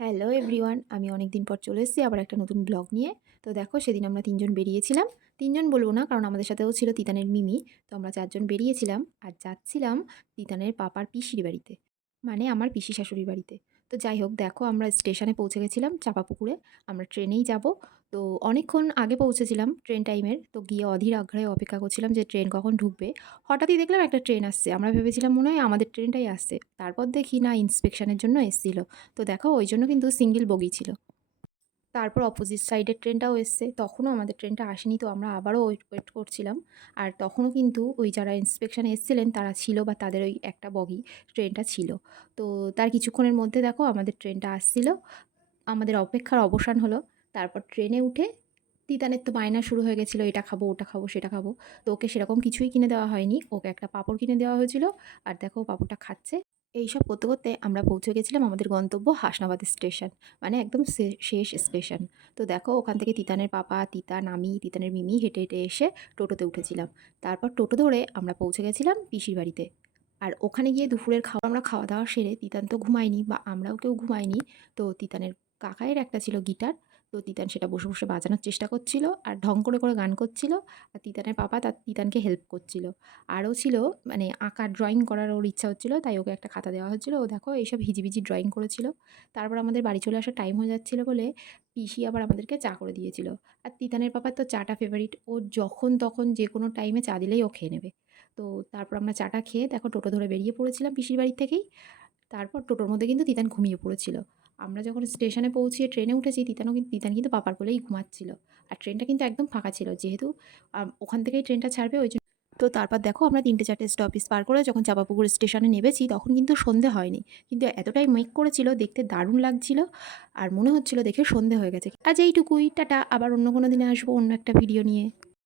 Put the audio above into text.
Hello everyone, আমি অনেক দিন পর চলে এসেছি আবার একটা নতুন ব্লগ নিয়ে। তো দেখো, সেদিন আমরা ৩ জন বেরিয়েছিলাম। ৩ জন বলবো না, কারণ আমাদের সাথেও ছিল তিতানের মিমি। তো আমরা ৪ জন বেরিয়েছিলাম আর যাচ্ছিলাম তিতানের পাপার পিসির বাড়িতে। মানে আমার পিসি শাশুড়ির বাড়িতে। তো যাই হোক, দেখো আমরা স্টেশনে পৌঁছে গেছিলাম চাঁপাপুকুরে। আমরা ট্রেনেই যাব। তো অনেকক্ষণ আগে পৌঁছেছিলাম ট্রেন টাইমের। তো গিয়ে অধীর আগ্রহে অপেক্ষা করছিলাম যে ট্রেন কখন ঢুকবে। হঠাৎই দেখলাম একটা ট্রেন আসছে। আমরা ভেবেছিলাম মনে হয় আমাদের ট্রেনটাই আসছে। তারপর দেখি না, ইন্সপেকশনের জন্য এসছিল। তো দেখো, ওইজন্য কিন্তু সিঙ্গেল বগি ছিল। তারপর অপোজিট সাইডের ট্রেনটাও এসছে। তখনও আমাদের ট্রেনটা আসেনি। তো আমরা আবারও ওয়েট করছিলাম। আর তখনও কিন্তু ওই যারা ইন্সপেকশনে এসেছিলেন তারা ছিল, বা তাদের ওই একটা বগি ট্রেনটা ছিল। তো তার কিছুক্ষণের মধ্যে দেখো আমাদের ট্রেনটা আসছিল। আমাদের অপেক্ষার অবসান হলো। তারপর ট্রেনে উঠে তিতানের তো বায়না শুরু হয়ে গেছিলো, এটা খাবো, ওটা খাবো, সেটা খাবো। তো ওকে সেরকম কিছুই কিনে দেওয়া হয়নি। ওকে একটা পাঁপড় কিনে দেওয়া হয়েছিল। আর দেখো, ও পাঁপড়টা খাচ্ছে। এইসব করতে, করতে আমরা পৌঁছে গেছিলাম আমাদের গন্তব্য হাসনাবাদ স্টেশন। মানে একদম শেষ স্টেশন। তো দেখো, ওখান থেকে তিতানের পাপা, তিতান, আমি, তিতানের মিমি হেঁটে, হেঁটে এসে টোটোতে উঠেছিলাম। তারপর টোটো ধরে আমরা পৌঁছে গেছিলাম পিসির বাড়িতে। আর ওখানে গিয়ে দুপুরের আমরা খাওয়া-দাওয়া সেরে তিতান তো ঘুমায়নি, বা আমরাও কেউ ঘুমাইনি। তো তিতানের কাকায়ের একটা ছিল গিটার। তো তিতান সেটা বসে, বসে বাজানোর চেষ্টা করছিল আর ঢং করে, করে গান করছিল। আর তিতানের পাপা তিতানকে হেল্প করছিল। আরও ছিল, মানে আঁকা ড্রয়িং করার ওর ইচ্ছা হচ্ছিল, তাই ওকে একটা খাতা দেওয়া হচ্ছিল। ও দেখো এইসব হিজিবিজি ড্রয়িং করেছিল। তারপর আমাদের বাড়ি চলে আসার টাইম হয়ে যাচ্ছিল বলে পিসি আবার আমাদেরকে চা করে দিয়েছিল। আর তিতানের পাপার তো চাটা ফেভারিট। ও যখন তখন যেকোনো টাইমে চা দিলেই ও খেয়ে নেবে। তো তারপর আমরা চাটা খেয়ে দেখো টোটো ধরে বেরিয়ে পড়েছিলাম পিসির বাড়ি থেকেই। তারপর টোটোর মধ্যে কিন্তু তিতান ঘুমিয়ে পড়েছিল। আমরা যখন স্টেশনে পৌঁছিয়ে ট্রেনে উঠেছি, তিতান কিন্তু পাপার কোলেই ঘুমাচ্ছিল। আর ট্রেনটা কিন্তু একদম ফাঁকা ছিল, যেহেতু ওখান থেকেই ট্রেনটা ছাড়বে ওই জন্য। তো তারপর দেখো, আমরা ৩টে ৪টে স্টপেজ পার করে যখন চাঁপাপুকুর স্টেশনে নেমেছি, তখন কিন্তু সন্ধে হয়নি। কিন্তু এতটাই মেঘ করেছিল, দেখতে দারুণ লাগছিল। আর মনে হচ্ছিল দেখে সন্ধে হয়ে গেছে। আজ এইটুকুই, টাটা। আবার অন্য কোনো দিনে আসবো অন্য একটা ভিডিও নিয়ে।